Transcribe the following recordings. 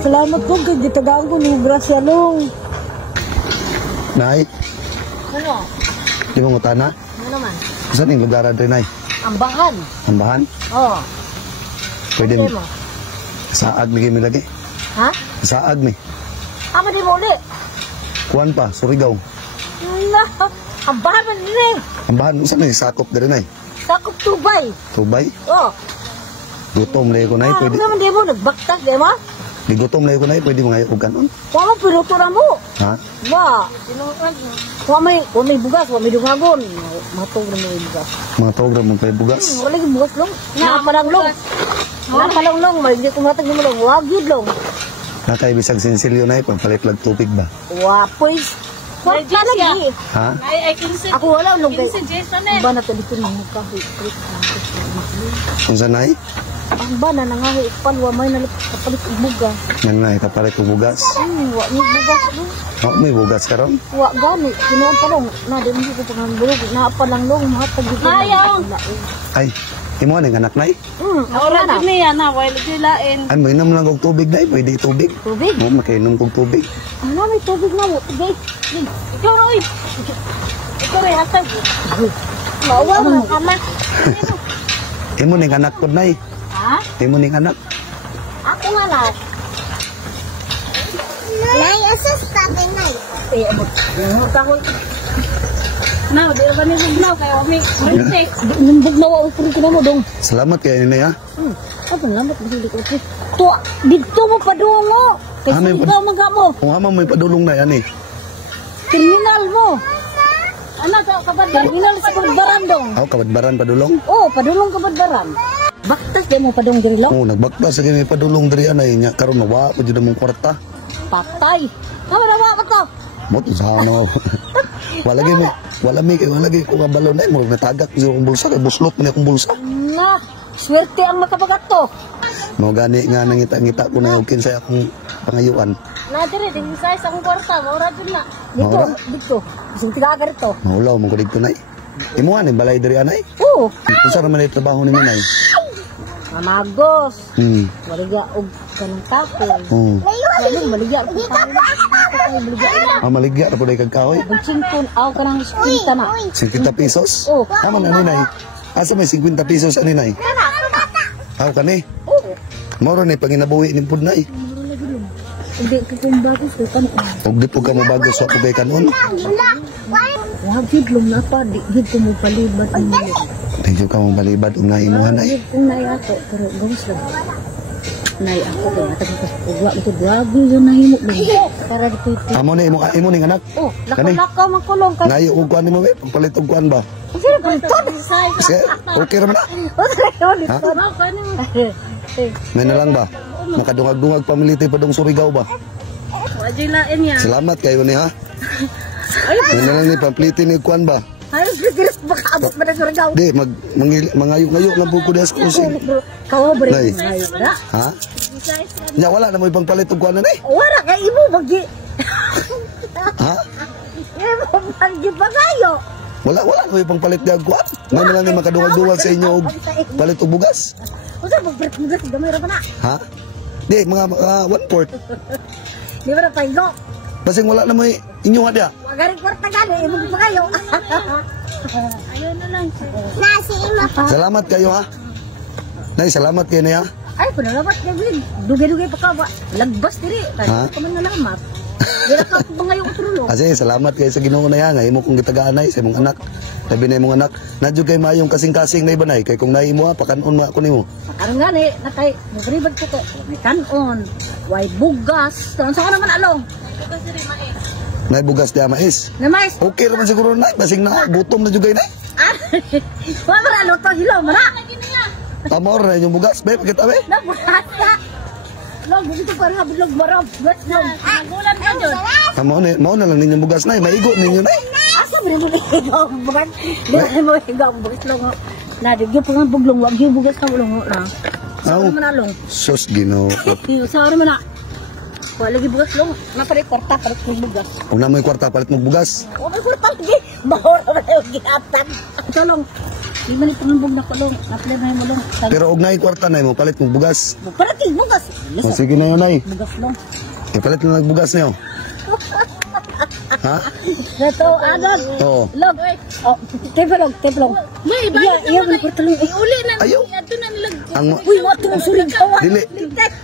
Salamat po kay gitagaan ko ni Grasya Long. Nay, Ano? di mo ngutana? Ano naman? Saan yung lugaran rin, Nay? Ambahan. Ambahan? Oo. Pwede Ano mo? saag mi kimi lagi. Ha? Saag mi. Ama di mo uli. Kuan pa, Surigao. Na, ambahan man din eh. Ambahan, saan na sakop na rin, Nay? Sakop Tubay. Tubay? Oo. Gutom na ko, Nay. Ah, Pwede. ano naman di mo? Nagbaktas di mo? Di gutom na ko, Nay. Pwede mga yung kanon. Kuha mo, pinuto na mo. Ha? Ba, kuha may bugas, kuha may dungagon. Matog na mo yung bugas. Mga togra mong kay bugas. Wala yung bugas long. Nakapalang long. Nakapalang long. Hindi kumatag mo long. Wagid long. Nakaibisag sinsilyo, Nay. Pagpalit lag tubig ba? Wapoy. Kwarta lagi. Ha? Ako wala long kay. Ba na dito ng mukha. Kung saan, Nay? Ang ba na nangahi. Palwa may kapalit yung bugas. Yan, Nay. Kapalit ng bugas. Wa may bugas long. Oh, may bugas ka ron? Wa gani. Kinayan pa long. Na di mo ko pangambulog. Naapalang long. Mahatag dito. Ayaw. Ay, imo ni anak, Nay? Ora din niya na. Wala dilain. Ay, may inom lang og tubig, Nay. Pwede tubig. Tubig? Oo, makainom kong tubig. Ano may tubig na mo? Tubig. Ikaw Roy. Ikaw Roy. Hatag. Mawal mo kama. Imo ni anak ko, Nay. Ha? Imo ni anak. Ako nga lang. Nay, asas tatay, Nay. Eh, abot. Ano ka ko? Now, di ba ni bugnaw kay Omi? Rintek. Yung bugnaw ako kung kina mo dong. Salamat kay Nay, ha? Ano naman hindi ko si. To, dito mo padungo. Ah, may Kasi ikaw mga mo. Kung ama may padulong na yan, eh. Kriminal mo. Ano sa kabadbaran? Kriminal sa kabadbaran dong. Ako, kabadbaran padulong. Oh, padulong kabadbaran. Baktas di mo padung diri long. Oo, nagbaktas sa may padulong dari anay niya. Karon nawa ko dyan mong kwarta. Patay. Ano na ba to? Moto sa ano. Wala may ko nga balon na mo natagak sa akong bulsa kay buslot man akong bulsa. Na, swerte ang makabagat to. Mo gani nga nangita-ngita ko na og kinsay akong pangayuan. Na dire din sa isang kwarta, maura din na. Dito, Maura? dito. Isang tigaga rito. Maulaw mo ko dito nay. Imuan ni balay diri anay. Oo. Unsa ra man ay trabaho ni nay? Mamagos. Maligya og kanang tapon. Laling maligya og tapon. Maligya ra pud ay kagkahoy. Bugsinkon aw kanang spinta na. 50 pesos? Oh. Amo na nay. Asa may 50 pesos ani nay? Aw kani. Oo. Moro ni panginabuhi ni pud nay. Hindi ka kung bagos ka kanon. Og di po ka mabago sa pugay kanon. Wagid lum na pa, di ko mo palibat ang mali. Thank you ka mong balibad og naimuhan ay. Kung nai ako, pero gawas lang. Nai ako, kaya matagpas ugwa ito, grabe yun nahimok lang. Para di ko ito. Amo ni imo ning anak. Oh, lakaw-lakaw makulong ka. Ngayo og kuan nimo we, palit og kuan ba? Sino ba ito? Sige, okay ra man na. Ha? May na lang ba? Makadungag-dungag pamiliti pa dong Surigao ba? Wajay lain yan. Salamat kayo ni ha. May na lang ni pamiliti ni kuan ba? Ayos, bigiris baka abot ba na Surigao? Di, mangayo-ngayo lang po ko des kusing. Kawa ba Nay. rin ngayon na? Ha? Nya wala na mo ibang palit og kuan na ni. Wala ka imo bagi. Ha? Imo bagi ba kayo? Wala mo ibang palit di og kuan. May na lang ni makadungag-dungag sa inyo og palit og bugas. Usa magbugas gamay ra pa na. Ha? Di, mga 1/4. Di ba na tayo? Basing wala na mo inyo nga dia. Magaling kwarta gani, imo pa kayo. Ayun na lang. Nasi ima pa. Salamat kayo ha. Nay, salamat kayo na ha. Ay, panalamat kay Blin. Dugay-dugay pa ka ba? Lagbas diri. Ha? Kaya ka man nalamat. Dira ka pa ngayon utulo. Kasi salamat kayo sa Ginoo na yan. Imo kong gitagaan ay sa imong anak. Labi na imong anak. Nadyo kay mayong kasing-kasing na ibanay. Kay kung nahi mo ha, pakanon mo ako nimo. Karon gani, nakay magribad ko ko. May kanon, way bugas. Saan ka naman along? Nay bugas di mais. Na mais. Okay raman siguro nay. Basing na gutom na jugay nay. Wa mara ano to hilaw mara. Amor na inyong bugas. Bay, pakita bay. Na buhata. Log dito para bilog mara. Bugas long. Nagulan ka jud. Mao na lang ninyong bugas nay. Maigo ninyo nay. Asa ba mo higaw bugas? Di mo higaw bugas long. Na digyo pa nga buglong wag yung bugas ka long na. Sa Aw. man along. Sus Ginoo. Sa man na. Wala lagi bugas long. Napare kwarta para kung bugas. Kung na may kwarta palit mo bugas. Okay, kwarta lagi. Bahor na yung ginatan. Talong. Di man ipangambog na kulong. Naplay mo long. Pero og nay kwarta nay mo palit mo bugas. Parating bugas. O sige na yun nay. Bugas long. Ipalit na nagbugas niyo. Ha? Nato agad. Oo. Log. Oh, tepelong. May ba? Iya pertulong. Uli na. Ayaw. Ato na nilag. Ang Uy, wato ang sulig kawan. dili.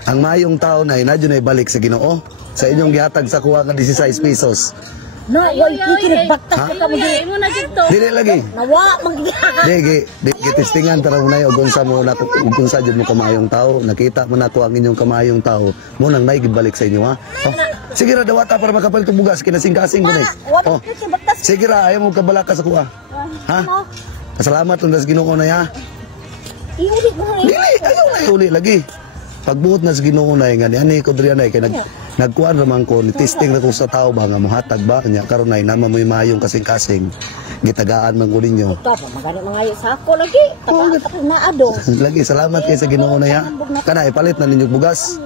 Ang mayong tao nay nadyo nay balik sa Ginoo. Sa inyong gihatag sa kuha nga 16 pesos. No, wal kiki baktas Ha? ka mo di. Mo na dito. Dili lagi. Nawa mangiha. Di gitistingan tara mo na yung sa mo na kung sa jud mo kamayong tao. Nakita mo na to ang inyong kamayong tao. Mo nang may gibalik sa inyo ha. Oh, sige ra dawata para makapalit og bugas kinasing-kasing ko ni. Oh. Kiki baktas. Sige ra ayaw mo kabalaka sa kuha. Ha? Salamat lang sa Ginoo na ya. Iuli mo na. Dili ayaw na iuli lagi. Pagbuot na sa Ginoo na nga ani ko diri na kay nagkuan ra man ko ni testing na ko sa tao ba nga mohatag ba nya karon nay naman mo mayong kasing-kasing gitagaan man ko ninyo. Tapos magani mangayo sa ako lagi. Tapos na ado. Lagi salamat kay sa Ginoo na ya. Kana ipalit na ninyo bugas.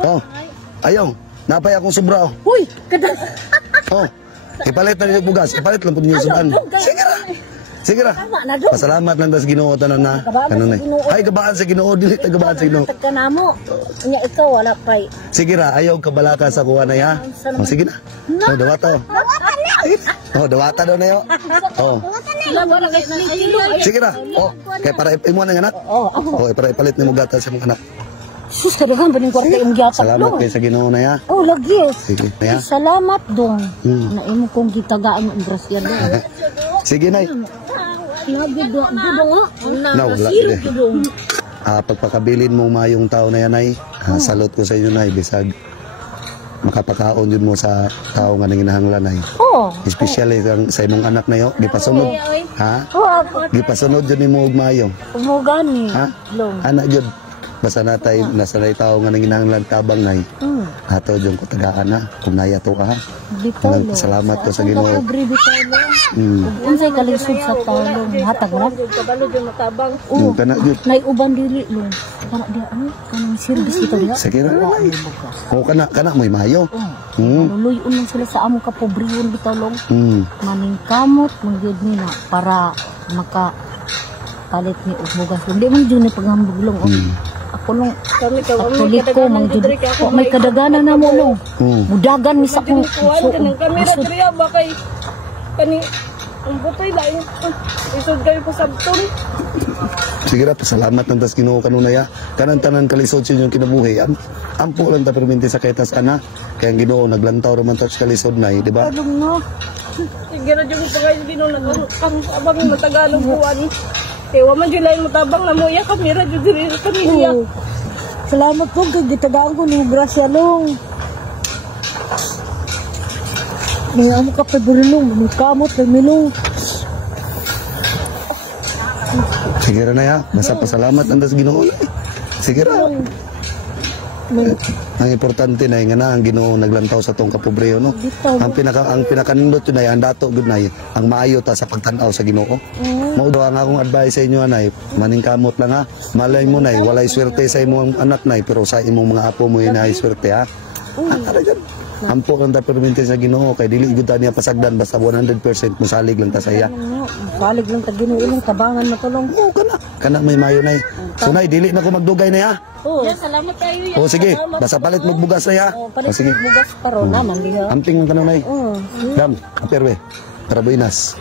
Oh. Ayaw. Napay akong sobra oh. Uy, kada. Oh. Ipalit na ninyo bugas. Ipalit lang po ninyo sudan. Sige ra. Sige ra. Pasalamat lang sa Ginoo tanan na. Kanon nay. Ay gabaan sa Ginoo dili ta gabaan sa Ginoo. Tagka namo. Nya ikaw wala pay. Sige ra ayaw kabalaka sa kuha na ya. Oh, sige na. Oh, dawata oh. Oh, dawata daw na yo. Oh. Wala kay sili. Sige ra. Oh, kay para imo na anak. Oh, ako. Oh, para ipalit nimo gatas sa mga anak. Sus kadagan ba ning kwarta imong gihatag Salamat lo? kay sa Ginoo na ya. Oh, lagi. Sige na ya. Salamat dong. Na imo kong gitagaan ang grasya do. Sige nay. Lagi do do. No, wala Sili dire. do. Pagpakabilin mo mayong tao na yan ay salot ko sa inyo nay bisag makapakaon yun mo sa tao nga nanginahanglan ay Oh. especially sa imong anak na yo gipasunod ha Oh, gipasunod yun nimo og mayo mo gani. ha Long. ana jud basta natay nasanay tao nga nanginahanglan tabang nay ato jud ko tagaan na kung naya to ka ha Bitaw lo. salamat ko sa Ginoo Pobre bitaw lo. mm Unsay kalisod sa talong hatag na? Kabalo jud matabang. Oh. kana jud Nay uban dili lo. Para dia ano kanang service ito dia. sige ra o kana moy mayo Luluyon lang sila sa among kapobrehon bitaw long. Maningkamot mangyud ni na para maka palit ni og bugas. Hindi man jud ni paghambog long. Ako long kami ko mangyud ko may kadaganan na mo long. Mudagan mi sa kong kami ra diri ba kay kani ang butoy lain isod kayo ko sabton. Sige ra, pasalamat ng tas Ginoo kanunay ha. Kanang tanan kalisod sa inyong kinabuhi. Ampo lang ta perminti sa kaitas ana. Kaya ang Ginoo naglantaw ra man ta sa kalisod nay, di ba? Adong no. Sige ra jud pagay Ginoo ang abang matagalog kuan. Kay wa man jud lain motabang na mo ya kamera jud diri sa pamilya. Salamat po kay gitagaan ko ni grasya long. May amo ka pabirulong, may kamot, may milong. Sige ra na ya. Basta pasalamat ang tas Ginoo. Sige ra. Ang importante na nga na ang Ginoo naglantaw sa tong kapobreo no. Ang pinakanindot yun ay ang dato gud nay ang maayo ta sa pagtan-aw sa Ginoo. Mao daw ang akong advice sa inyo anay, maningkamot lang ha. Malay mo nay walay swerte sa imong anak nay pero sa imong mga apo mo inay swerte ha. Ampo lang ta perminti sa Ginoo kay dili gud ta niya pasagdan basta 100% musalig lang ta sa iya. Balig lang ta Ginoo ilang tabangan na tulong. Oo kana may mayo nay. So nay dili na ko magdugay na ha. Oh, Salamat kayo. O sige, basta palit magbugas na ya. palit Sige. bugas karon na man diha. Amping ng kanunay. Oh. Dam, aperwe. Para buinas.